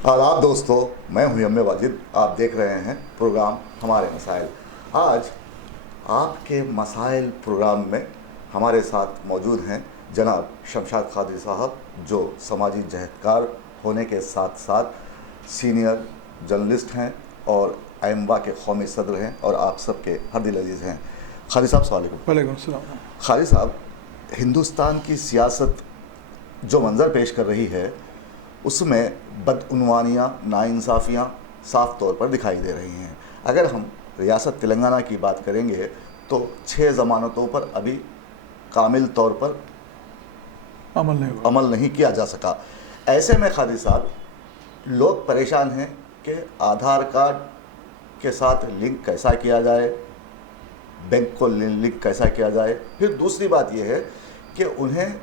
आदाब दोस्तों, मैं हूं यम वाजिद। आप देख रहे हैं प्रोग्राम हमारे मसाइल। आज आपके मसाइल प्रोग्राम में हमारे साथ मौजूद हैं जनाब शमशाद कादरी साहब, जो समाजी जहदकार होने के साथ साथ सीनियर जर्नलिस्ट हैं और आइम्बा के कौमी सदर हैं और आप सबके हरदिल अजीज़ हैं। खालिद साहब सलाम अलैकुम। वालेकुम सलाम। खालिद साहब, हिंदुस्तान की सियासत जो मंज़र पेश कर रही है उसमें बदउनवानियाँ, नाइंसाफ़ियाँ साफ़ तौर पर दिखाई दे रही हैं। अगर हम रियासत तेलंगाना की बात करेंगे तो 6 ज़मानतों पर अभी कामिल तौर पर अमल नहीं किया जा सका। ऐसे में खालिद साहब, लोग परेशान हैं कि आधार कार्ड के साथ लिंक कैसा किया जाए, बैंक को लिंक कैसा किया जाए। फिर दूसरी बात यह है कि उन्हें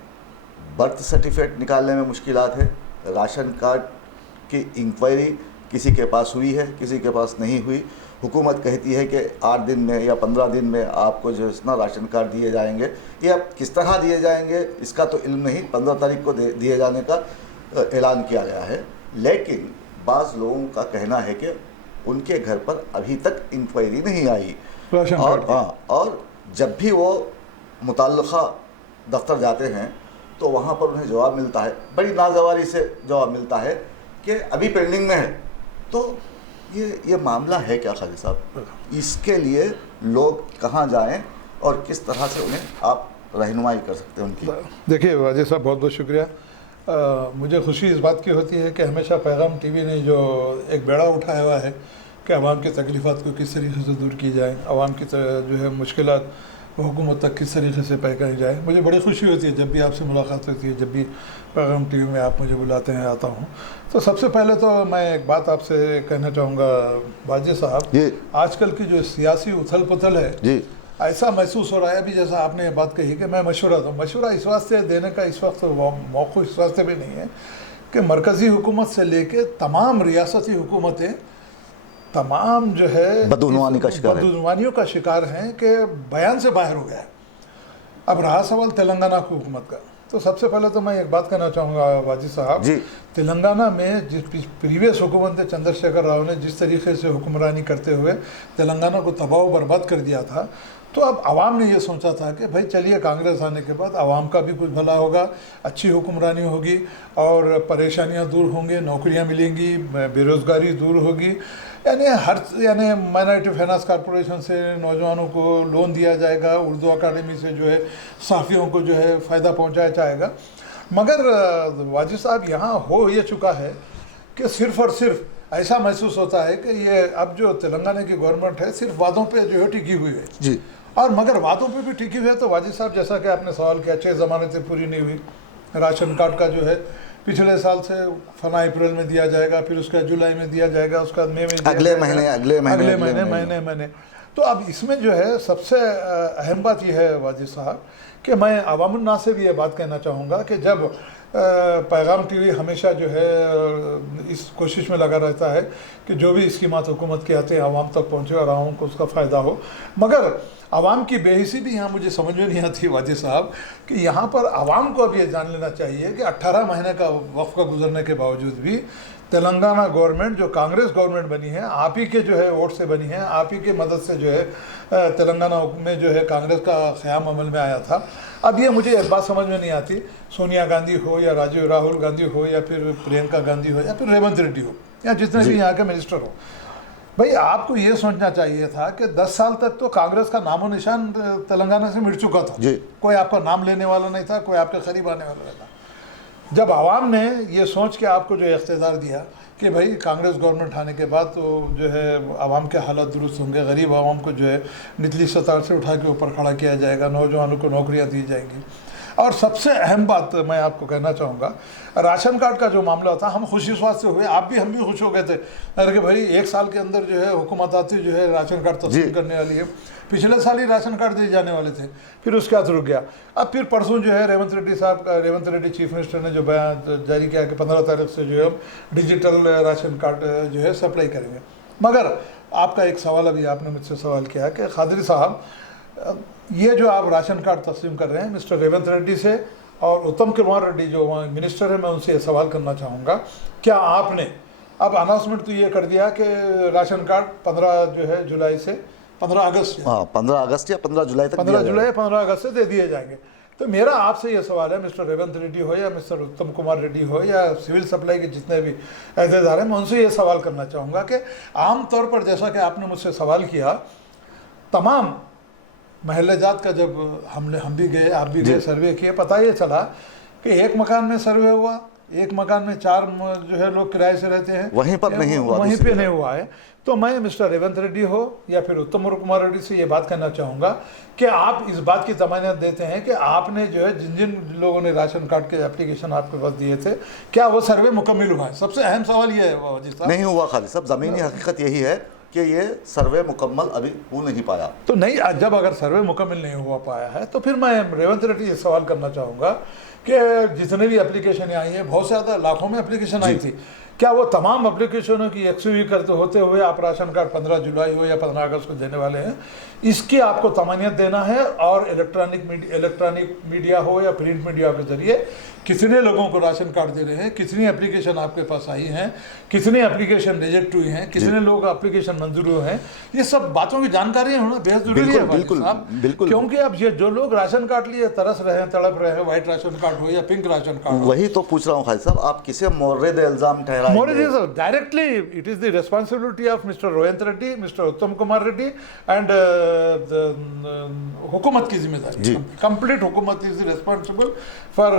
बर्थ सर्टिफिकेट निकालने में मुश्किलात है। राशन कार्ड की इंक्वायरी किसी के पास हुई है, किसी के पास नहीं हुई। हुकूमत कहती है कि 8 दिन में या 15 दिन में आपको जो है ना राशन कार्ड दिए जाएंगे। ये अब किस तरह दिए जाएंगे इसका तो इल्म नहीं। 15 तारीख को दिए जाने का ऐलान किया गया है, लेकिन बाज़ लोगों का कहना है कि उनके घर पर अभी तक इंक्वायरी नहीं आई। और जब भी वो मुतल्लिक़ा दफ्तर जाते हैं तो वहाँ पर उन्हें जवाब मिलता है, बड़ी नागवारी से जवाब मिलता है कि अभी पेंडिंग में है। तो ये मामला है क्या खालिद साहब? इसके लिए लोग कहाँ जाएं और किस तरह से उन्हें आप रहनुमाई कर सकते हैं उनकी? देखिए वाजिद साहब, बहुत बहुत शुक्रिया। मुझे खुशी इस बात की होती है कि हमेशा पैगाम टीवी ने जो एक बेड़ा उठाया हुआ है कि आवाम की तकलीफ़ात को किस तरीके से दूर की जाए, आवाम की जो है मुश्किलात हुकूमत तक किस तरीके से पहुँचाई जाए। मुझे बड़ी खुशी होती है जब भी आपसे मुलाकात होती है, जब भी पैगाम टीवी में आप मुझे बुलाते हैं, आता हूँ। तो सबसे पहले तो मैं एक बात आपसे कहना चाहूँगा वाजिद साहब, आजकल की जो सियासी उथल पुथल है जी, ऐसा महसूस हो रहा है अभी, जैसा आपने ये बात कही कि मैं मशवरा दूँ। मशवरा इस वास्ते देने का इस वक्त मौक़ा इस वास्ते भी नहीं है कि मरकज़ी हुकूमत से लेके तमाम रियासती हुकूमतें तमाम जो है बदउनवानियों का शिकार हैं कि बयान से बाहर हो गया है। अब रहा सवाल तेलंगाना की हुकूमत का, तो सबसे पहले तो मैं एक बात कहना चाहूँगा वाजिद साहब, तेलंगाना में जिस प्रीवियस हुकूमत चंद्रशेखर राव ने जिस तरीके से हुक्मरानी करते हुए तेलंगाना को तबाह बर्बाद कर दिया था, तो अब आवाम ने ये सोचा था कि भाई चलिए कांग्रेस आने के बाद आवाम का भी कुछ भला होगा, अच्छी हुक्मरानी होगी और परेशानियाँ दूर होंगी, नौकरियाँ मिलेंगी, बेरोज़गारी दूर होगी, यानी माइनॉरिटी फाइनेंस कॉरपोरेशन से नौजवानों को लोन दिया जाएगा, उर्दू अकादमी से जो है साफ़ियों को जो है फ़ायदा पहुंचाया जाएगा। मगर वाजिद साहब, यहाँ हो ये चुका है कि सिर्फ़ और सिर्फ ऐसा महसूस होता है कि ये अब जो तेलंगाना की गवर्नमेंट है सिर्फ वादों पे जो है टिकी हुई है जी। और मगर वादों पे भी टिकी हुई है तो वाजिद साहब, जैसा कि आपने सवाल किया, 6 ज़मानतें पूरी नहीं हुई। राशन कार्ड का जो है पिछले साल से फला अप्रैल में दिया जाएगा, फिर उसका जुलाई में दिया जाएगा, उसका मई में अगले महीने। तो अब इसमें जो है सबसे अहम बात यह है वाजिद साहब कि मैं अवामुन्नास से भी ये बात कहना चाहूँगा कि जब पैगाम टीवी हमेशा जो है इस कोशिश में लगा रहता है कि जो भी स्कीमात हुकूमत की आते हैं आवाम तक पहुँचे और आवाम को उसका फ़ायदा हो, मगर आवाम की बेहिसी भी यहाँ मुझे समझ में नहीं आती वाजिद साहब कि यहाँ पर आवाम को अब ये जान लेना चाहिए कि 18 महीने का वक्फा गुजरने के बावजूद भी तेलंगाना गवर्नमेंट जो कांग्रेस गवर्नमेंट बनी है, आप ही के जो है वोट से बनी है, आप ही के मदद से जो है तेलंगाना में जो है कांग्रेस का क़याम अमल में आया था। अब ये मुझे एक बात समझ में नहीं आती, सोनिया गांधी हो या राहुल गांधी हो या फिर प्रियंका गांधी हो या फिर रेवंत रेड्डी हो या जितने भी यहाँ के मिनिस्टर हो, भाई आपको ये सोचना चाहिए था कि 10 साल तक तो कांग्रेस का नामो निशान तेलंगाना से मिट चुका था जी। कोई आपका नाम लेने वाला नहीं था, कोई आपके करीब आने वाला नहीं था। जब आवाम ने ये सोच के आपको जो इख्तियार दिया कि भाई कांग्रेस गवर्नमेंट आने के बाद तो जो है आवाम के हालात दुरुस्त होंगे, गरीब आवाम को जो है निचली सतह से उठा के ऊपर खड़ा किया जाएगा, नौजवानों को नौकरियाँ दी जाएंगी। और सबसे अहम बात मैं आपको कहना चाहूँगा, राशन कार्ड का जो मामला था, हम खुशी स्वाद से हुए, आप भी हम भी खुश हो गए थे अरे कि भाई 1 साल के अंदर जो है हुकूमत आती जो है राशन कार्ड तस्लीम करने वाली है। पिछले साल ही राशन कार्ड दिए जाने वाले थे, फिर उसके बाद रुक गया। अब फिर परसों जो है रेवंत रेड्डी चीफ मिनिस्टर ने जो बयान जारी किया कि 15 तारीख से जो है डिजिटल राशन कार्ड जो है सप्लाई करेंगे। मगर आपका एक सवाल अभी आपने मुझसे सवाल किया कि कादरी साहब, ये जो आप राशन कार्ड तस्लीम कर रहे हैं मिस्टर रेवंत रेड्डी से और उत्तम कुमार रेड्डी जो वहाँ मिनिस्टर है, मैं उनसे ये सवाल करना चाहूँगा, क्या आपने अब अनाउंसमेंट तो ये कर दिया कि राशन कार्ड 15 जो है जुलाई से 15 अगस्त हाँ, 15 अगस्त या 15 जुलाई तक 15 जुलाई 15 अगस्त से दे दिए जाएंगे। तो मेरा आपसे ये सवाल है, मिस्टर रेवंत रेड्डी हो या मिस्टर उत्तम कुमार रेड्डी हो या सिविल सप्लाई के जितने भी अहदेदार हैं, मैं उनसे ये सवाल करना चाहूँगा कि आम तौर पर जैसा कि आपने मुझसे सवाल किया, तमाम महल्ले जात का जब हम भी गए, आप भी गए, सर्वे किए, पता ये चला कि एक मकान में सर्वे हुआ, एक मकान में 4 जो है लोग किराए से रहते हैं, वहीं पर नहीं हुआ, वहीं पे नहीं हुआ है। तो मैं मिस्टर रेवंत रेड्डी हो या फिर उत्तम कुमार रेड्डी से ये बात करना चाहूँगा कि आप इस बात की तमन्नात देते हैं कि आपने जो है जिन जिन लोगों ने राशन कार्ड के एप्लीकेशन आपके पास दिए थे, क्या वो सर्वे मुकम्मल हुआ है? सबसे अहम सवाल ये है वाजी साहब। नहीं हुआ खाली साहब, ज़मीनी हकीकत यही है कि ये सर्वे मुकम्मल अभी हो नहीं पाया। तो नहीं, जब अगर सर्वे मुकम्मल नहीं हुआ पाया है तो फिर मैं रेवंत रेड्डी ये सवाल करना चाहूँगा कि जितने भी एप्लीकेशन आई हैं, बहुत ज़्यादा लाखों में एप्लीकेशन आई थी, क्या वो तमाम एप्लीकेशनों की एक्सयूवी करते होते हुए आप राशन कार्ड 15 जुलाई हो या 15 अगस्त को देने वाले हैं, इसकी आपको तमन्नात देना है? और इलेक्ट्रॉनिक मीडिया हो या प्रिंट मीडिया के जरिए कितने लोगों को राशन कार्ड दे रहे हैं, कितनी एप्लीकेशन आपके पास आई हैं, कितनी एप्लीकेशन रिजेक्ट हुई हैं, कितने लोग एप्लीकेशन मंजूर हुए हैं, ये सब बातों की जानकारी होना बेहद जरूरी है बिल्कुल, बिल्कुल। क्योंकि अब ये जो लोग राशन कार्ड लिए तरस रहे हैं, तड़प रहे हैं, व्हाइट राशन कार्ड हो या पिंक राशन कार्ड हो, वही तो पूछ रहा हूँ खालिद साहब, आप किसे मोर्रेद इल्जाम ठहराएंगे? Directly it is the responsibility of mister Revanth Reddy, mister Uttam Kumar Reddy and हुकूमत की जिम्मेदारी, कंप्लीट हुकूमत is responsible for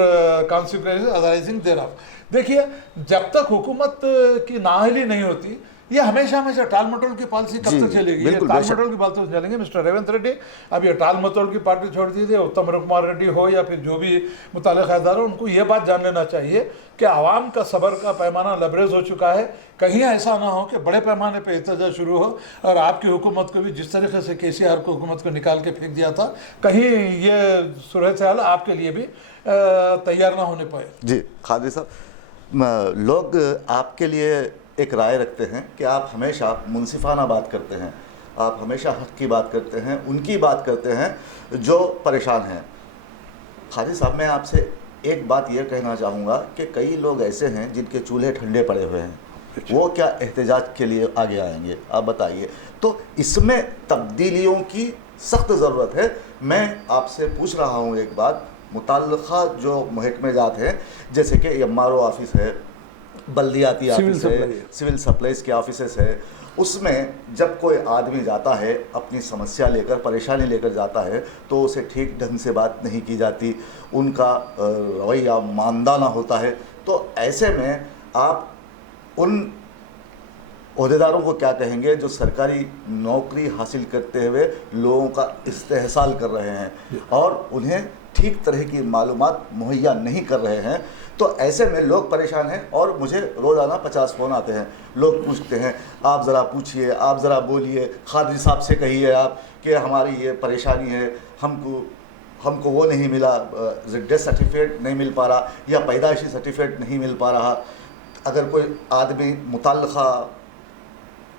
consequences arising thereof. देखिए, जब तक हुकूमत की नाअहली नहीं होती, ये हमेशा हमेशा टाल मटोल की पॉलिसी कब तक चलेगी? ये टाल मटोल की पॉलिसी चलेंगे। मिस्टर रेवंत रेड्डी अब ये टाल मटोल की पार्टी छोड़ दीजिए, उत्तम कुमार रेड्डी हो या फिर जो भी मुताल्लिक़ अहदेदार हो, उनको ये बात जान लेना चाहिए कि आवाम का सब्र का पैमाना लबरेज हो चुका है। कहीं ऐसा ना हो कि बड़े पैमाने पर एहतजाज शुरू हो और आपकी हुकूमत को भी जिस तरीके से KCR को हुकूमत को निकाल के फेंक दिया था, कहीं ये सूरत हाल आपके लिए भी तैयार ना होने पाए। जी खादी साहब, लोग आपके लिए एक राय रखते हैं कि आप हमेशा मुनसिफाना बात करते हैं, आप हमेशा हक की बात करते हैं, उनकी बात करते हैं जो परेशान हैं। खादी साहब, मैं आपसे एक बात ये कहना चाहूँगा कि कई लोग ऐसे हैं जिनके चूल्हे ठंडे पड़े हुए हैं, वो क्या एहतजाज के लिए आगे आएंगे? आप बताइए। तो इसमें तब्दीलियों की सख्त ज़रूरत है। मैं आपसे पूछ रहा हूँ एक बात, मुताल्लिक़ा जो महकमे जात हैं, जैसे कि MRO ऑफिस है, बल्दियाती ऑफिस है, सिविल सप्लाईज के ऑफिस है, उसमें जब कोई आदमी जाता है अपनी समस्या लेकर, परेशानी लेकर जाता है, तो उसे ठीक ढंग से बात नहीं की जाती, उनका रवैया मानदाना होता है। तो ऐसे में आप उन ओहदेदारों को क्या कहेंगे जो सरकारी नौकरी हासिल करते हुए लोगों का इस्तेहसाल कर रहे हैं और उन्हें ठीक तरह की मालूमात मुहैया नहीं कर रहे हैं? तो ऐसे में लोग परेशान हैं और मुझे रोज़ाना 50 फ़ोन आते हैं, लोग पूछते हैं आप ज़रा पूछिए, आप ज़रा बोलिए, खादी साहब से कहिए आप कि हमारी ये परेशानी है, हमको वो नहीं मिला, डेथ सर्टिफिकेट नहीं मिल पा रहा या पैदाइशी सर्टिफिकेट नहीं मिल पा रहा। अगर कोई आदमी मुताल्लिक़ा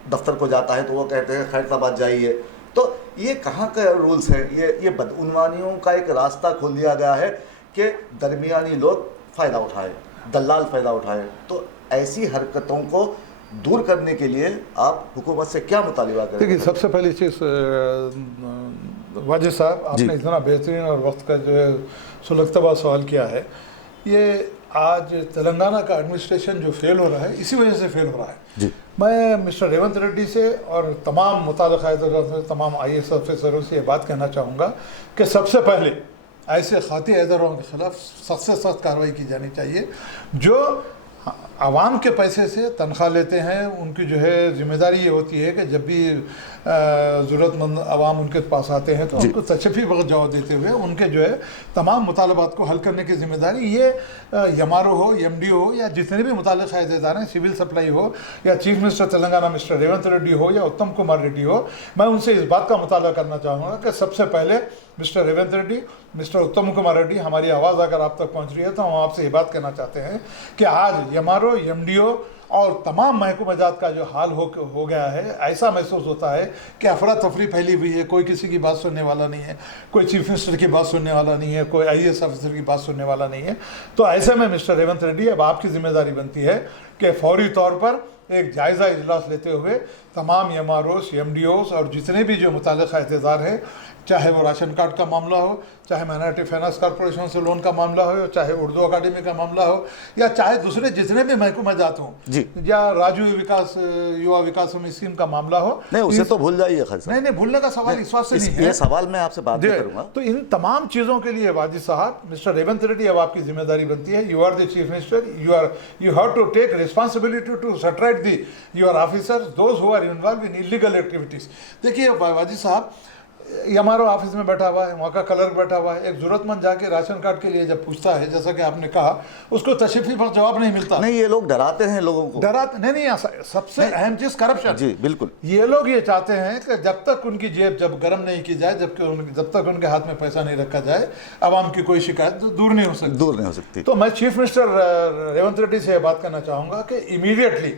दफ्तर को जाता है तो वो कहते हैं खैरताबाद जाइए। तो ये कहाँ का रूल्स हैं? ये बदउनवानियों का एक रास्ता खोल दिया गया है कि दरमियानी लोग फ़ायदा उठाए, दलाल फ़ायदा उठाए। तो ऐसी हरकतों को दूर करने के लिए आप हुकूमत से क्या मुतालिबा करें? देखिए, सबसे पहली चीज़ वाजिद साहब, आपने इतना बेहतरीन और वक्त का जो है सुलगता सवाल किया है। ये आज तेलंगाना का एडमिनिस्ट्रेशन जो फेल हो रहा है, इसी वजह से फेल हो रहा है। जी। मैं मिस्टर रेवंत रेड्डी से और तमाम मुताल्लिक़ा अहदेदारों, तमाम IAS ऑफिसरों से ये बात कहना चाहूँगा कि सबसे पहले ऐसे खाती अहदेदारों के ख़िलाफ़ सख्त से सख्त कार्रवाई की जानी चाहिए जो आवाम के पैसे से तनख्वाह लेते हैं। उनकी जो है जिम्मेदारी ये होती है कि जब भी ज़रूरतमंद आवाम उनके पास आते हैं तो उनको तशफ़ी वक्त जवाब देते हुए उनके जो है तमाम मुतालबात को हल करने की जिम्मेदारी ये MRO हो, MD हो या जितने भी मुताल्लिक़ अहदेदार हैं, सिविल सप्लाई हो या chief minister Telangana mister Revanth Reddy हो या उत्तम कुमार रेड्डी हो, मैं उनसे इस बात का मुताला करना चाहूँगा कि सबसे पहले मिस्टर रेवंत रेड्डी, मिस्टर उत्तम कुमार रेड्डी, हमारी आवाज़ अगर आप तक पहुँच रही है तो हम आपसे ये बात कहना चाहते हैं कि आज MRO, MDO और तमाम महकमा जात का जो हाल हो गया है, ऐसा महसूस होता है कि अफरा तफरी फैली हुई है। कोई किसी की बात सुनने वाला नहीं है, कोई चीफ मिनिस्टर की बात सुनने वाला नहीं है, कोई IAS ऑफिसर की बात सुनने वाला नहीं है। तो ऐसे में मिस्टर रेवंत रेड्डी, अब आपकी जिम्मेदारी बनती है कि फौरी तौर पर एक जायज़ा इजलास लेते हुए तमाम एमआरओस, एमडीओस और जितने भी जो मुताल्लिक़ अहदेदार है, चाहे वो राशन कार्ड का मामला हो, चाहे माइनॉरिटी फाइनेंस कॉर्पोरेशन से लोन का मामला हो, चाहे उर्दू अकाडमी का मामला हो, या चाहे दूसरे जितने भी महकमे जाता हूँ जी, या राजू विकास युवा विकास स्कीम का मामला हो, नहीं उसे तो भूल जाइए खालिद साहब। नहीं भूलने का सवाल इस वास्ते नहीं है। ये सवाल मैं आपसे बाद में करूंगा। तो इन तमाम चीज़ों के लिए वाजिद साहब, मिस्टर रेवंत रेड्डी, अब आपकी जिम्मेदारी बनती है। You are the chief minister, you have to take responsibility to set right the your officers those who are involved in illegal activities. देखिए वाजिद साहब, हमारा ऑफिस में बैठा हुआ है, वहाँ का क्लर्क बैठा हुआ है, एक ज़रूरतमंद जाके राशन कार्ड के लिए जब पूछता है, जैसा कि आपने कहा, उसको तशरीफ़ी पर जवाब नहीं मिलता। नहीं, ये लोग डराते हैं लोगों को। डराते नहीं, सबसे अहम चीज़ करप्शन। जी बिल्कुल। ये लोग ये चाहते हैं कि जब तक उनकी जेब जब गर्म नहीं की जाए, जब तक उनके हाथ में पैसा नहीं रखा जाए, आवाम की कोई शिकायत दूर नहीं हो सकती। तो मैं चीफ मिनिस्टर रेवंत रेड्डी से ये बात करना चाहूँगा कि इमीडिएटली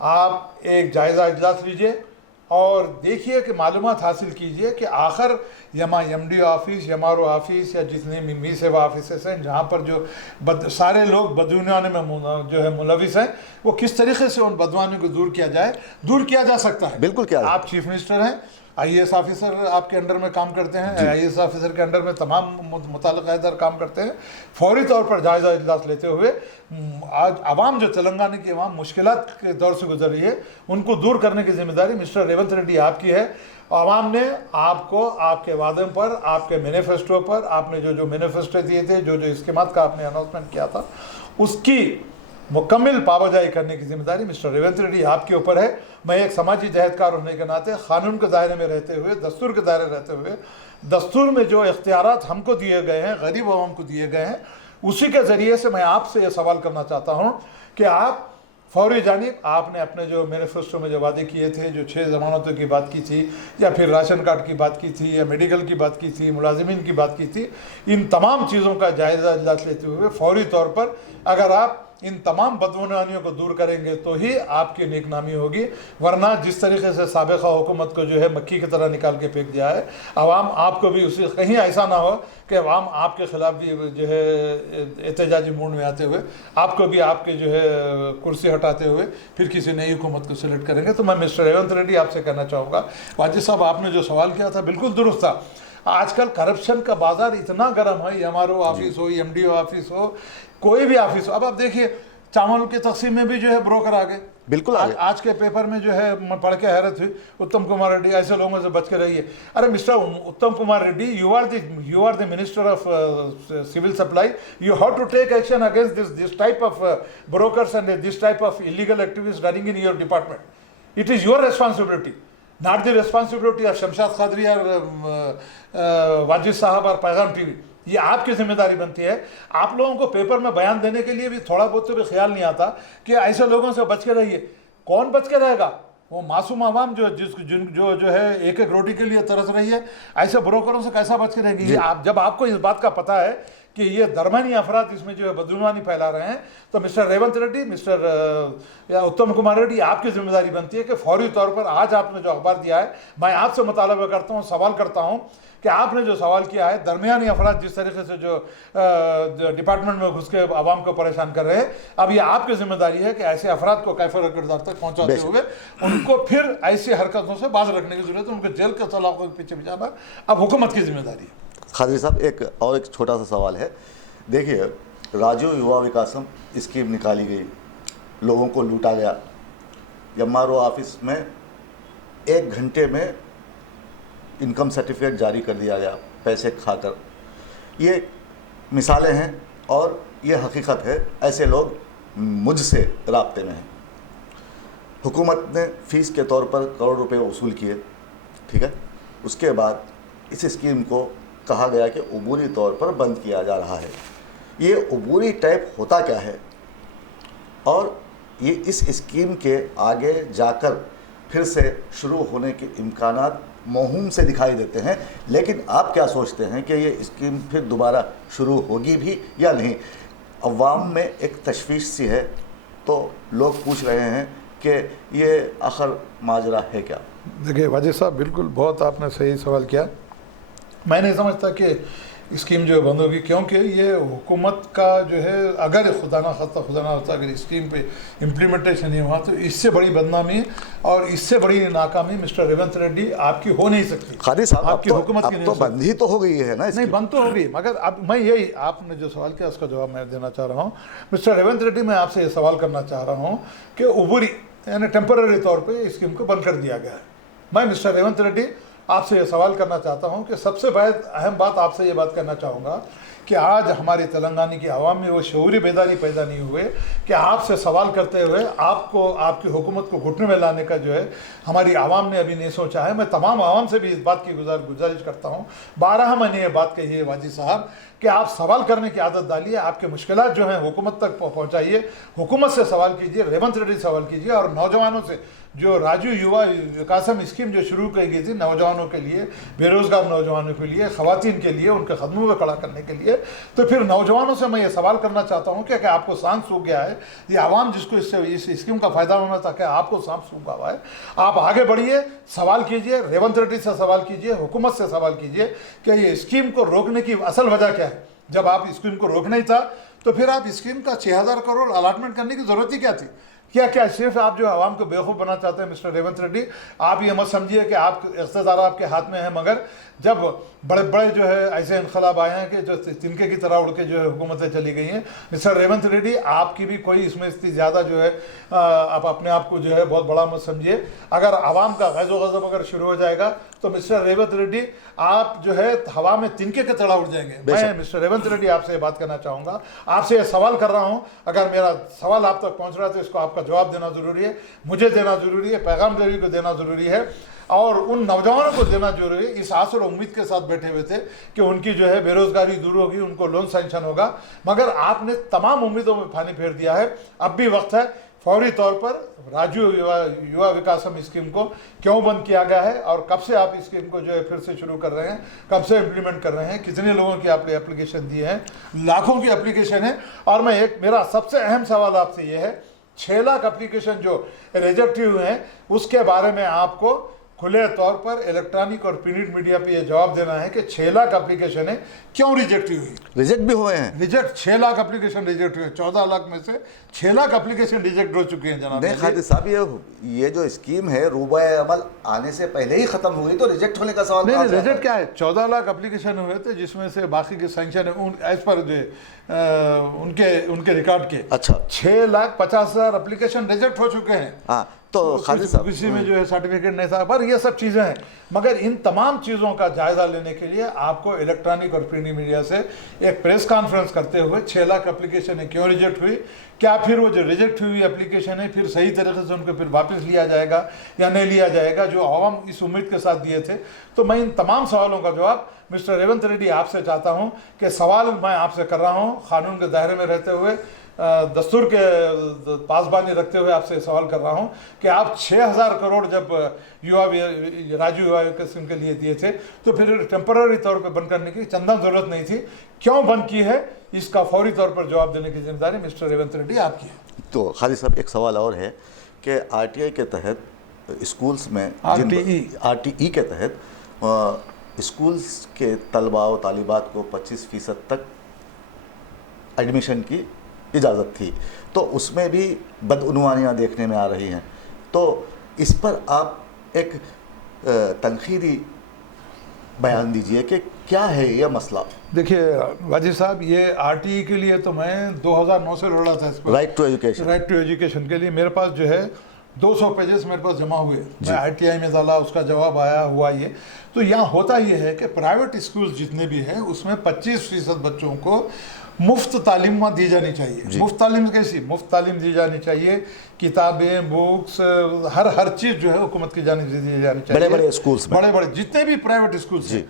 आप एक जायज़ा इजलास लीजिए और देखिए कि मालूमात हासिल कीजिए कि आखिर एमडी ऑफिस, एमआरओ ऑफिस या जितने भी मी सेवा ऑफिस हैं जहाँ पर जो सारे लोग बदगुमानी में जो है मुलविस हैं, वो किस तरीके से उन बदगुमानी को दूर किया जा सकता है। बिल्कुल। क्या आप चीफ मिनिस्टर हैं, आईएएस ऑफिसर आपके अंडर में काम करते हैं, आईएएस ऑफिसर के अंडर में तमाम मुताल्लिक़ अहदेदार काम करते हैं। फौरी तौर पर जायज़ा इजलास लेते हुए आज आवाम जो तेलंगाना की आवाम मुश्किलात के दौर से गुजर रही है, उनको दूर करने की जिम्मेदारी मिस्टर रेवंत रेड्डी आपकी है। आवाम ने आपको आपके वादे पर, आपके मैनिफेस्टो पर, आपने जो मैनिफेस्टो दिए थे, जो स्कीमात का आपने अनाउंसमेंट किया था, उसकी मुकम्मल पाबंदी करने की जिम्मेदारी मिस्टर रेवंत रेड्डी आपके ऊपर है। मैं एक समाजी जहदकार होने के नाते कानून के दायरे में रहते हुए, दस्तूर के दायरे रहते हुए, दस्तूर में जो इख्तियारात हमको दिए गए हैं, गरीब आवाम को दिए गए हैं, उसी के ज़रिए से मैं आपसे ये सवाल करना चाहता हूँ कि आप फौरी जानिब आपने अपने जो मैनिफेस्टो में जो वादे किए थे, जो 6 ज़मानतों की बात की थी, या फिर राशन कार्ड की बात की थी, या मेडिकल की बात की थी, मुलाजिमीन की बात की थी, इन तमाम चीज़ों का जायज़ा इजलास लेते हुए फौरी तौर पर अगर आप इन तमाम बदगुमानियों को दूर करेंगे तो ही आपकी नेकनामी होगी। वरना जिस तरीके से साबिक़ा हुकूमत को जो है मक्खी की तरह निकाल के फेंक दिया है, आवाम आपको भी उसी, कहीं ऐसा ना हो कि आवाम आपके ख़िलाफ़ भी जो है एहतजाजी मूड में आते हुए आपको भी आपके जो है कुर्सी हटाते हुए फिर किसी नई हुकूमत को सिलेक्ट करेंगे। तो मैं मिस्टर रेवंत रेड्डी आपसे कहना चाहूँगा, वाजिद साहब आपने जो सवाल किया था बिल्कुल दुरुस्त था। आजकल करप्शन का बाजार इतना गर्म है, एमआरओ ऑफिस हो, एमडीओ ऑफिस हो, कोई भी ऑफिस हो। अब आप देखिए चावल की तकसीम में भी जो है ब्रोकर आ गए। बिल्कुल आज के पेपर में जो है मैं पढ़ के हैरत हुई, उत्तम कुमार रेड्डी, ऐसे लोगों से बच के रहिए। अरे mister Uttam Kumar Reddy, you are the minister of civil supply, you have to take action against this type of brokers and this type of illegal activities running in your department. It is your responsibility, not the responsibility of Shamshad Khadri और वाजिद साहब और पैगाम TV. ये आपकी जिम्मेदारी बनती है। आप लोगों को पेपर में बयान देने के लिए भी थोड़ा बहुत तो भी ख्याल नहीं आता कि ऐसे लोगों से बच के रहिए। कौन बच के रहेगा? वो मासूम आवाम जो है एक रोटी के लिए तरस रही है, ऐसे ब्रोकरों से कैसा बच के रहेगी? जब आपको इस बात का पता है कि ये दरमियानी अफराद इसमें जो है बदगुमानी फैला रहे हैं, तो मिस्टर रेवंत रेड्डी, मिस्टर उत्तम कुमार रेड्डी, आपकी जिम्मेदारी बनती है कि फौरी तौर पर आज आपने जो अखबार दिया है, मैं आपसे मुतालबा करता हूँ, सवाल करता हूँ कि आपने जो सवाल किया है, दरमियानी अफराद जिस तरीके से जो डिपार्टमेंट में घुस के आवाम को परेशान कर रहे हैं, अब ये आपकी जिम्मेदारी है कि ऐसे अफराद को कैफर किरदार तक पहुँचाते हुए उनको फिर ऐसी हरकतों से बाज रखने की जरूरत है, उनको जेल के सलाखों के पीछे भिजाना अब हुकूमत की जिम्मेदारी है। खादरी साहब, एक छोटा सा सवाल है। देखिए, राजीव युवा विकासम स्कीम निकाली गई, लोगों को लूटा गया, एमआरओ ऑफिस में 1 घंटे में इनकम सर्टिफिकेट जारी कर दिया गया पैसे खाकर। ये मिसालें हैं और ये हकीकत है। ऐसे लोग मुझसे राब्ते में हैं। हुकूमत ने फ़ीस के तौर पर करोड़ रुपए वसूल किए, ठीक है। उसके बाद इस स्कीम को कहा गया कि अबूरी तौर पर बंद किया जा रहा है। ये अबूरी टाइप होता क्या है और ये इस स्कीम के आगे जाकर फिर से शुरू होने के इम्कानात मौहूम से दिखाई देते हैं। लेकिन आप क्या सोचते हैं कि ये स्कीम फिर दोबारा शुरू होगी भी या नहीं? अवाम में एक तशवीश सी है, तो लोग पूछ रहे हैं कि ये आखिर माजरा है क्या? देखिए वाजिद साहब, बिल्कुल बहुत आपने सही सवाल किया। मैं नहीं समझता कि स्कीम जो है बंद होगी, क्योंकि ये हुकूमत का जो है अगर खुदा ना होता अगर स्कीम पे इम्प्लीमेंटेशन नहीं हुआ तो इससे बड़ी बदनामी और इससे बड़ी नाकामी मिस्टर रेवंत रेड्डी आपकी हो नहीं सकती। खादी साहब, आपकी हुकूमत की अब नहीं तो हो सकती। बंद ही तो हो गई है ना नहीं, बंद तो होगी, मगर अब मैं यही आपने जो सवाल किया उसका जवाब मैं देना चाह रहा हूँ। मिस्टर रेवंत रेड्डी, मैं आपसे ये सवाल करना चाह रहा हूँ कि उबरी यानी टेम्पररी तौर पे स्कीम को बंद कर दिया गया है। मैं मिस्टर रेवंत रेड्डी आपसे ये सवाल करना चाहता हूँ कि सबसे अहम बात आपसे ये बात करना चाहूँगा कि आज हमारी तेलंगाना की आवाम में वो शऊरी बेदारी पैदा नहीं हुए कि आपसे सवाल करते हुए आपको आपकी हुकूमत को घुटने में लाने का जो है हमारी आवाम ने अभी नहीं सोचा है। मैं तमाम आवाम से भी इस बात की गुजारिश करता हूँ, 12 महीने ये बात कही है वाजी साहब कि आप सवाल करने की आदत डालिए, आपके मुश्किलात जो हैं हुकूमत तक पहुँचाइए, हुकूमत से सवाल कीजिए, रेवंत रेड्डी सवाल कीजिए। और नौजवानों से जो राजू युवा विकासम स्कीम जो शुरू की गई थी नौजवानों के लिए, बेरोज़गार नौजवानों के लिए, ख़वातीन के लिए, उनके कदमों में खड़ा करने के लिए, तो फिर नौजवानों से मैं ये सवाल करना चाहता हूँ कि आपको सांस सूख गया है, ये आवाम जिसको इससे इस स्कीम का फ़ायदा होना था, कि आपको सांस सूखा हुआ है, आप आगे बढ़िए, सवाल कीजिए, रेवंत रेड्डी से सवाल कीजिए, हुकूमत से सवाल कीजिए कि ये स्कीम को रोकने की असल वजह क्या है। जब आप स्कीम को रोकना ही था तो फिर आप स्कीम का 6000 करोड़ अलॉटमेंट करने की ज़रूरत ही क्या थी? क्या सिर्फ आप जो आवाम को बेवकूफ़ बनाना चाहते हैं मिस्टर रेवंत रेड्डी? आप ये मत समझिए कि आप इख्तियार आपके हाथ में है, मगर जब बड़े बड़े जो है ऐसे इनकलाब आए हैं कि जो तिनके की तरह उड़ के जो है हुकूमतें चली गई हैं, मिस्टर रेवंत रेड्डी आपकी भी कोई इसमें इतनी ज़्यादा जो है आप अपने आप को जो है बहुत बड़ा मत समझिए। अगर आवाम का गैज़ो गज़ब अगर शुरू हो जाएगा तो मिस्टर रेवंत रेड्डी आप जो है हवा में तिनके के तरह उड़ जाएंगे। मैं मिस्टर रेवंत रेड्डी आपसे ये बात करना चाहूँगा, आपसे ये सवाल कर रहा हूँ, अगर मेरा सवाल आप तक पहुँच रहा है तो इसको आपका जवाब देना ज़रूरी है, मुझे देना ज़रूरी है, पैगाम देवी को देना ज़रूरी है और उन नौजवानों को देना जरूरी है इस आस और उम्मीद के साथ बैठे हुए थे कि उनकी जो है बेरोजगारी दूर होगी, उनको लोन सैंक्शन होगा, मगर आपने तमाम उम्मीदों में पानी फेर दिया है। अब भी वक्त है फौरी तौर पर राजू युवा विकासम स्कीम को क्यों बंद किया गया है और कब से आप स्कीम को जो है फिर से शुरू कर रहे हैं, कब से इम्प्लीमेंट कर रहे हैं, कितने लोगों की आपने एप्लीकेशन दिए हैं? लाखों की एप्लीकेशन है। और मैं मेरा सबसे अहम सवाल आपसे ये है, 6 लाख एप्लीकेशन जो रिजेक्ट हुए हैं उसके बारे में आपको खुले तौर पर इलेक्ट्रॉनिक और प्रिंट मीडिया पे ये जवाब देना है कि 6 लाख एप्लीकेशन है क्यों रिजेक्ट हुई? रिजेक्ट भी हुए हैं, रिजेक्ट 6 लाख एप्लीकेशन रिजेक्ट हुए, 14 लाख में से 6 लाख एप्लीकेशन रिजेक्ट हो चुके हैं जनाब। नहीं खादी साहब, ये जो स्कीम है रूबाए अमल आने से पहले ही खत्म हुई तो रिजेक्ट होने का सवाल नहीं, रिजेक्ट क्या है? 14 लाख एप्लीकेशन हुए थे जिसमें से बाकी के सैंक्शन है एज पर जो उनके रिकॉर्ड के। अच्छा, 6,50,000 एप्लीकेशन रिजेक्ट हो चुके हैं। हाँ, तो खादी साहब किसी में जो है सर्टिफिकेट नहीं था, पर ये सब चीज़ें हैं। मगर इन तमाम चीज़ों का जायज़ा लेने के लिए आपको इलेक्ट्रॉनिक और प्रिंट मीडिया से एक प्रेस कॉन्फ्रेंस करते हुए 6 लाख एप्लीकेशन है क्यों रिजेक्ट हुई, क्या फिर वो जो रिजेक्ट हुई एप्लीकेशन है फिर सही तरीके से उनको फिर वापस लिया जाएगा या नहीं लिया जाएगा, जो आवाम इस उम्मीद के साथ दिए थे। तो मैं इन तमाम सवालों का जवाब मिस्टर रेवंत रेड्डी आपसे चाहता हूँ कि सवाल मैं आपसे कर रहा हूँ कानून के दायरे में रहते हुए, दस्तूर के पासबानी रखते हुए आपसे सवाल कर रहा हूं कि आप 6,000 करोड़ जब राजू युवा विकासम के लिए दिए थे तो फिर टेम्पररी तौर पर बंद करने की चंदा जरूरत नहीं थी, क्यों बंद की है? इसका फौरी तौर पर जवाब देने की जिम्मेदारी मिस्टर रेवंत रेड्डी आपकी है। तो खादी साहब एक सवाल और है कि RTI के तहत स्कूल्स में RTE के तहत स्कूल्स के तलबा व तालिबात को 25% तक एडमिशन की इजाज़त थी, तो उसमें भी बदउनवानियाँ देखने में आ रही हैं, तो इस पर आप एक तनकीदी बयान दीजिए कि क्या है यह मसला। देखिए वाजिब साहब, ये RTE के लिए तो मैं 2009 से लड़ा था इस पर, राइट टू एजुकेशन के लिए। मेरे पास जो है 200 पेजेस मेरे पास जमा हुए, मैं RTI में डाला, उसका जवाब आया हुआ ये। तो यहाँ होता ये है कि प्राइवेट स्कूल जितने भी हैं उसमें 25% बच्चों को मुफ्त तालीम दी जानी चाहिए। मुफ्त तालीम कैसी? मुफ्त तालीम दी जानी चाहिए, किताबें, बुक्स, हर चीज़ जो है हुकूमत की जानी दी जानी चाहिए, बड़े बड़े स्कूल्स में, बड़े जितने भी प्राइवेट स्कूल्स हैं।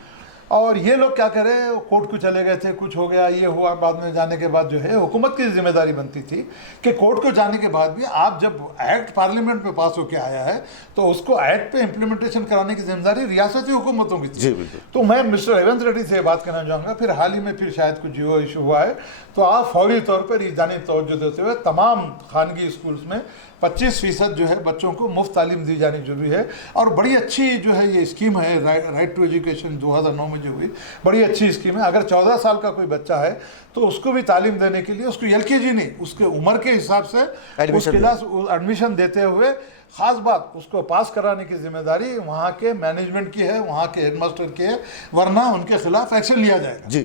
और ये लोग क्या करें, कोर्ट को चले गए थे, कुछ हो गया, ये हुआ, बाद में जाने के बाद जो है हुकूमत की जिम्मेदारी बनती थी कि कोर्ट को जाने के बाद भी आप जब एक्ट पार्लियामेंट में पास होकर आया है तो उसको एक्ट पे इम्प्लीमेंटेशन कराने की जिम्मेदारी रियासती हुकूमतों की थी। तो मैं मिस्टर रेवंत रेड्डी से बात करना चाहूँगा, फिर हाल ही में फिर शायद कुछ इशू हुआ है, तो आप फौरी तौर पर जानी तवज्जो देते हुए तमाम खानगी स्कूल्स में 25% जो है बच्चों को मुफ्त तालीम दी जानी जरूरी है। और बड़ी अच्छी जो है ये स्कीम है राइट टू एजुकेशन 2009 में जो हुई, बड़ी अच्छी स्कीम है। अगर 14 साल का कोई बच्चा है तो उसको भी तालीम देने के लिए उसको LKG नहीं, उसके उम्र के हिसाब से उस क्लास एडमिशन देते हुए ख़ास बात उसको पास कराने की जिम्मेदारी वहाँ के मैनेजमेंट की है, वहाँ के हेडमास्टर की है, वरना उनके खिलाफ एक्शन लिया जाएगा जी।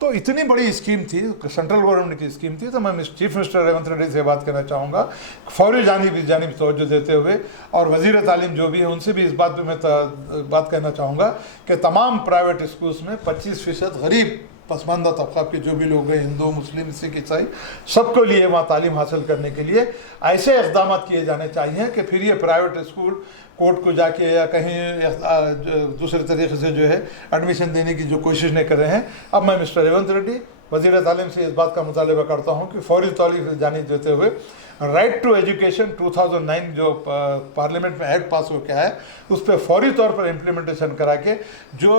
तो इतनी बड़ी स्कीम थी, सेंट्रल गवर्नमेंट की स्कीम थी। तो मैं चीफ मिनिस्टर रेवंत रेड्डी से बात करना चाहूँगा, फौरी जानिब तवज्जो देते हुए, और वज़ीर तालीम जो भी है उनसे भी इस बात पे मैं बात कहना चाहूँगा कि तमाम प्राइवेट स्कूल्स में 25% गरीब पसमानदा तबका के जो भी लोग हैं, हिंदू मुस्लिम सिख ईसाई, सबको लिए वहाँ तालीम हासिल करने के लिए ऐसे इक़दाम किए जाने चाहिए कि फिर ये प्राइवेट स्कूल कोर्ट को जाके या कहीं दूसरे तरीके से जो है एडमिशन देने की जो कोशिश नहीं कर रहे हैं। अब मैं मिस्टर रेवंत रेड्डी वज़ीर तालीम से इस बात का मुतालबा करता हूँ कि फौरी तौर से जानिब देते हुए राइट टू एजुकेशन 2009 जो पार्लियामेंट में एक्ट पास हो गया है उस पर फौरी तौर पर इम्प्लीमेंटेशन करा के जो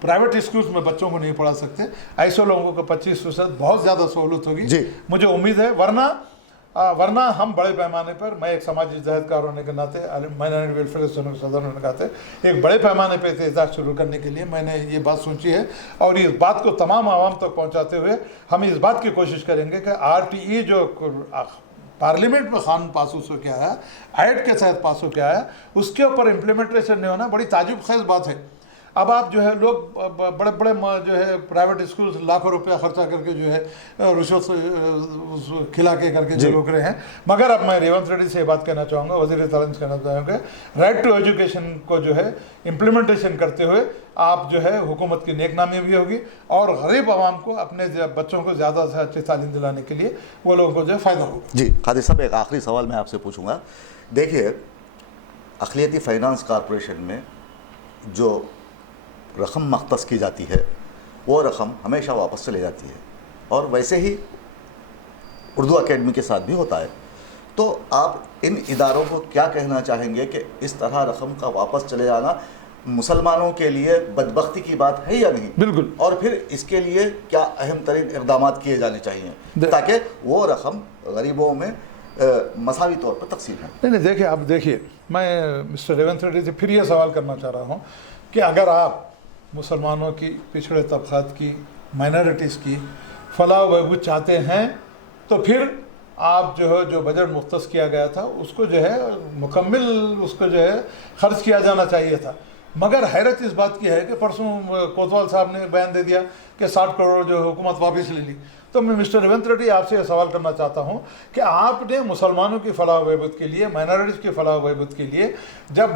प्राइवेट स्कूल्स में बच्चों को नहीं पढ़ा सकते ऐसे लोगों को 25% बहुत ज़्यादा सहूलत होगी, मुझे उम्मीद है। वरना हम बड़े पैमाने पर, मैं एक समाजी जहदकार होने के नाते, माइनॉरिटी वेलफेयर एसोसिएशन के सदर होने के नाते एक बड़े पैमाने पर एहतजाज शुरू करने के लिए मैंने ये बात सोची है। और इस बात को तमाम आवाम तक पहुँचाते हुए हम इस बात की कोशिश करेंगे कि RTE जो पार्लियामेंट में कानून पास हो के आया, एक्ट के तहत पास हो के आया, उसके ऊपर इम्प्लीमेंटेशन नहीं होना बड़ी ताजुब खेज बात है। अब आप जो है लोग बड़े बड़े जो है प्राइवेट स्कूल लाखों रुपया खर्चा करके जो है रिश्वत खिला के करके जो लोग रहे हैं। मगर अब मैं रेवंत रेड्डी से बात कहना चाहूँगा, वज़ीर तालीम से कहना चाहूँगा, राइट टू एजुकेशन को जो है इम्प्लीमेंटेशन करते हुए आप जो है हुकूमत की नेकनामी भी होगी और गरीब आवाम को अपने बच्चों को ज़्यादा से अच्छी तालीम दिलाने के लिए वो लोगों को जो है फ़ायदा होगा। जी कादिर साहब, एक आखिरी सवाल मैं आपसे पूछूँगा। देखिए, अक़लियती फ़ाइनेंस कॉरपोरेशन में जो रकम मख्तस की जाती है वो रकम हमेशा वापस चली जाती है, और वैसे ही उर्दू अकेडमी के साथ भी होता है। तो आप इन इदारों को क्या कहना चाहेंगे कि इस तरह रकम का वापस चले जाना मुसलमानों के लिए बदबख्ती की बात है या नहीं? बिल्कुल। और फिर इसके लिए क्या अहम तरीन इक़दाम किए जाने चाहिए ताकि वो रकम गरीबों में मसावी तौर पर तकसीम है? नहीं, देखिए, अब देखिए, मैं मिस्टर रेवंत रेड्डी से फिर ये सवाल करना चाह रहा हूँ कि अगर आप मुसलमानों की, पिछड़े तबक़ात की, माइनॉरिटीज़ की फलाह बहबूद चाहते हैं तो फिर आप जो है जो बजट मुख्तस किया गया था उसको जो है मुकम्मल उसको जो है ख़र्च किया जाना चाहिए था। मगर हैरत इस बात की है कि परसों कोतवाल साहब ने बयान दे दिया कि 60 करोड़ जो हुकूमत वापस ले ली। तो मैं मिस्टर रेवंत रेड्डी आपसे यह सवाल करना चाहता हूँ कि आपने मुसलमानों की फलाह बहबूद के लिए, माइनॉरिटीज़ की फलाह बहबूद के लिए जब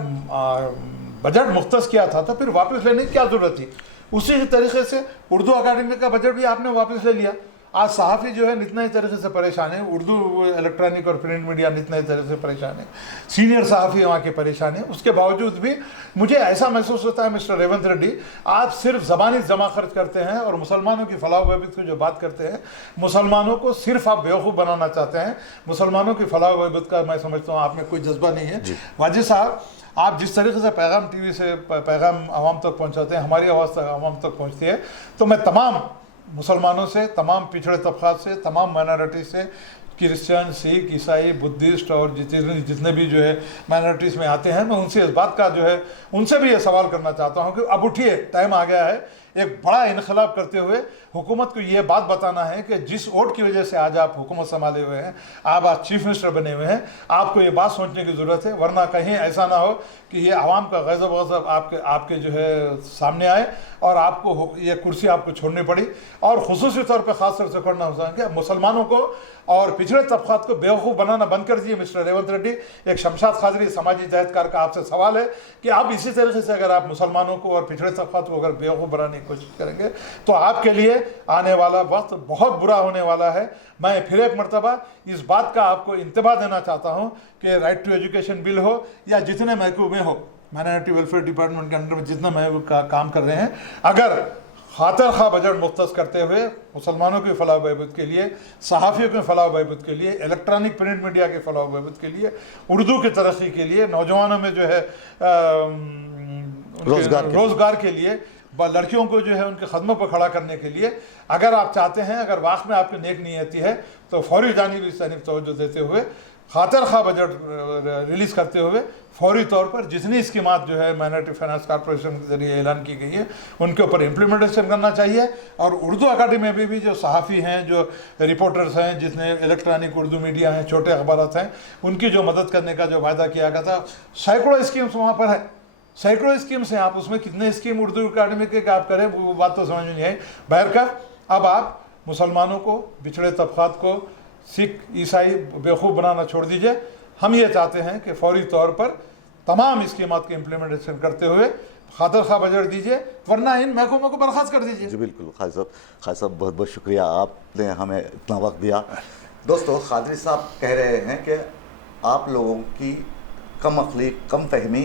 बजट मुख्तस किया था तो फिर वापस लेने की क्या ज़रूरत थी? उसी तरीके से उर्दू अकादमी का बजट भी आपने वापस ले लिया। आज सहाफ़ी जो है नितना ही तरीके से परेशान है, उर्दू इलेक्ट्रॉनिक और प्रिंट मीडिया नितना ही तरीके से परेशान है, सीनियर सहाफ़ी वहाँ के परेशान है। उसके बावजूद भी मुझे ऐसा महसूस होता है मिस्टर रेवंत रेड्डी, आप सिर्फ ज़बानी जमा खर्च करते हैं और मुसलमानों की फलाह बहबूद की जो बात करते हैं, मुसलमानों को सिर्फ आप बेवकूफ़ बनाना चाहते हैं। मुसलमानों की फलाह बहबूद का मैं समझता हूँ आप में कोई जज्बा नहीं है। वाजिद साहब, आप जिस तरीके से पैगाम TV से पैगाम आवाम तक पहुँचाते हैं, हमारी आवाज़ तक आवाम तक पहुँचती है, तो मैं तमाम मुसलमानों से, तमाम पिछड़े तबक़ात से, तमाम माइनॉरिटी से, क्रिश्चियन, सिख, ईसाई, बुद्धिस्ट और जितने भी जो है माइनॉरिटीज़ में आते हैं, मैं उनसे इस बात का जो है उनसे भी ये सवाल करना चाहता हूँ कि अब उठिए, टाइम आ गया है एक बड़ा इनकलाब करते हुए हुकूमत को ये बात बताना है कि जिस वोट की वजह से आज आप हुकूमत संभाले हुए हैं, आप आज चीफ मिनिस्टर बने हुए हैं, आपको ये बात सोचने की ज़रूरत है। वरना कहीं ऐसा ना हो कि ये आवाम का गज़ब आपके जो है सामने आए और आपको ये कुर्सी आपको छोड़नी पड़ी। और ख़ुसूसी तौर पर ख़ास तौर से करना होता है कि मुसलमानों को और पिछड़े तबक़ात को बेवकूफ़ बनाना बंद कर दिए। मिस्टर रेवंत रेड्डी, एक शमशाद खादरी समाजी जहदकार का आपसे सवाल है कि आप इसी तरीके से अगर आप मुसलमानों को और पिछड़े तबक़ात को अगर बेवकूफ़ बनाने की कोशिश करेंगे तो आपके लिए आने वाला वक्त बहुत बुरा होने वाला है। मैं फिर एक मरतबा इस बात का आपको इंतबाह देना चाहता हूँ कि राइट टू एजुकेशन बिल हो या जितने महकूमे हो, माइनॉरिटी वेलफेयर डिपार्टमेंट के अंडर में जितना महकूम का काम कर रहे हैं, अगर खातर खा बजट मुख्तस करते हुए मुसलमानों की फलाह बहबूद के लिए, सहाफ़ियों की फलाह बहबूद के लिए, इलेक्ट्रॉनिक प्रिंट मीडिया की फलाह बहबूद के लिए, उर्दू की तरक्की के लिए, नौजवानों में जो है रोज़गार के लिए, लड़कियों को जो है उनके खदमों पर खड़ा करने के लिए अगर आप चाहते हैं, अगर वाक़ में आपकी नेक नीयती है, तो फौरी जानिब इस तरफ तवज्जो देते हुए खातर खा बजट रिलीज़ करते हुए फौरी तौर पर जितनी स्कीमात जो है माइनॉरिटी फाइनेंस कॉर्पोरेशन के जरिए ऐलान की गई है उनके ऊपर इम्प्लीमेंटेशन करना चाहिए। और उर्दू अकाडमी में भी जो सहाफ़ी हैं, जो रिपोर्टर्स हैं, जितने इलेक्ट्रॉनिक उर्दू मीडिया हैं, छोटे अखबारात हैं, उनकी जो मदद करने का जो वायदा किया गया था, सैकड़ों स्कीम्स वहाँ पर है, सैकड़ों स्कीम्स हैं। आप उसमें कितने स्कीम उर्दू अकाडमी के आप करें वो बात तो समझ में नहीं आई। बहरकैफ अब आप मुसलमानों को, पिछड़े तबक़ात को, सिख ईसाई बेवकूफ़ बनाना छोड़ दीजिए। हम ये चाहते हैं कि फौरी तौर पर तमाम स्कीमात के इम्प्लीमेंटेशन करते हुए खातर खा बजट दीजिए, वरना इन महकमों को बर्खास्त कर दीजिए। जी बिल्कुल खादी साहब बहुत बहुत शुक्रिया, आपने हमें इतना वक्त दिया। दोस्तों, खादरी साहब कह रहे हैं कि आप लोगों की कम अक्ली, कम फहमी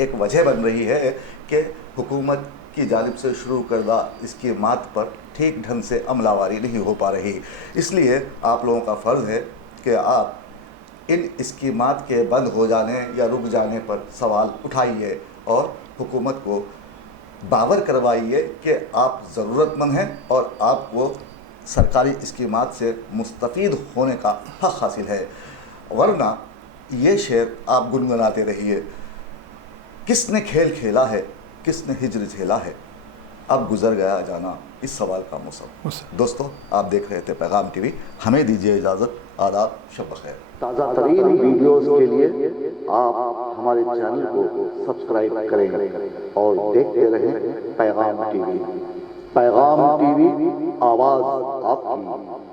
एक वजह बन रही है कि हुकूमत की जानिब से शुरू करदा स्कीमात पर ठीक ढंग से अमलावारी नहीं हो पा रही। इसलिए आप लोगों का फ़र्ज़ है कि आप इन स्कीमात के बंद हो जाने या रुक जाने पर सवाल उठाइए और हुकूमत को बावर करवाइए कि आप ज़रूरतमंद हैं और आपको सरकारी स्कीमात से मुस्तफ़ीद होने का हक़ हासिल है। वरना ये शेर आप गुनगुनाते रहिए, किसने खेल खेला है, किसने हिज्र झेला है, अब गुज़र गया जाना इस सवाल का मौसम। दोस्तों, आप देख रहे थे पैगाम टीवी, हमें दीजिए इजाज़त। आदाब, शब बख़ैर। ताज़ा तरीन वीडियोज़ के लिए आप हमारे चैनल को सब्सक्राइब करें और देखते रहें पैगाम टीवी। पैगाम टीवी, आवाज़ आपकी।